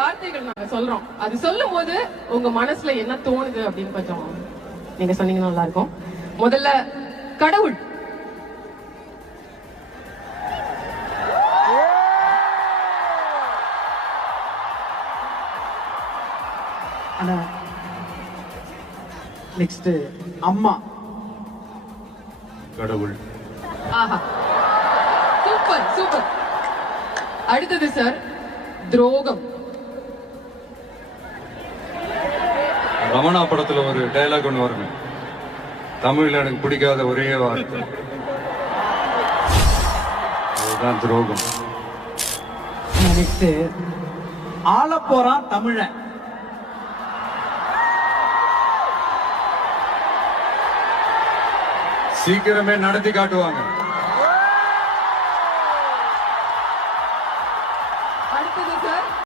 வார்த்தைகள் நாங்க சொல்றோம். அது சொல்லும் போது உங்க மனசுல என்ன தோணுது அப்படின்னு கொஞ்சம் நீங்க சொன்னீங்கன்னா நல்லா இருக்கும். முதல்ல கடவுள். நெக்ஸ்ட் அம்மா. கடவுள். ஆஹா, சூப்பர் சூப்பர். அடுத்தது சார் துரோகம். ரமணா படத்துல ஒரு டைலாக் ஒன்று வருங்க, தமிழ்ல எனக்கு பிடிக்காத ஒரே வார்த்தை அதுதான் துரோகம். நெக்ஸ்ட் ஆள போறான் தமிழன். சீக்கிரமே நடத்தி காட்டுவாங்க.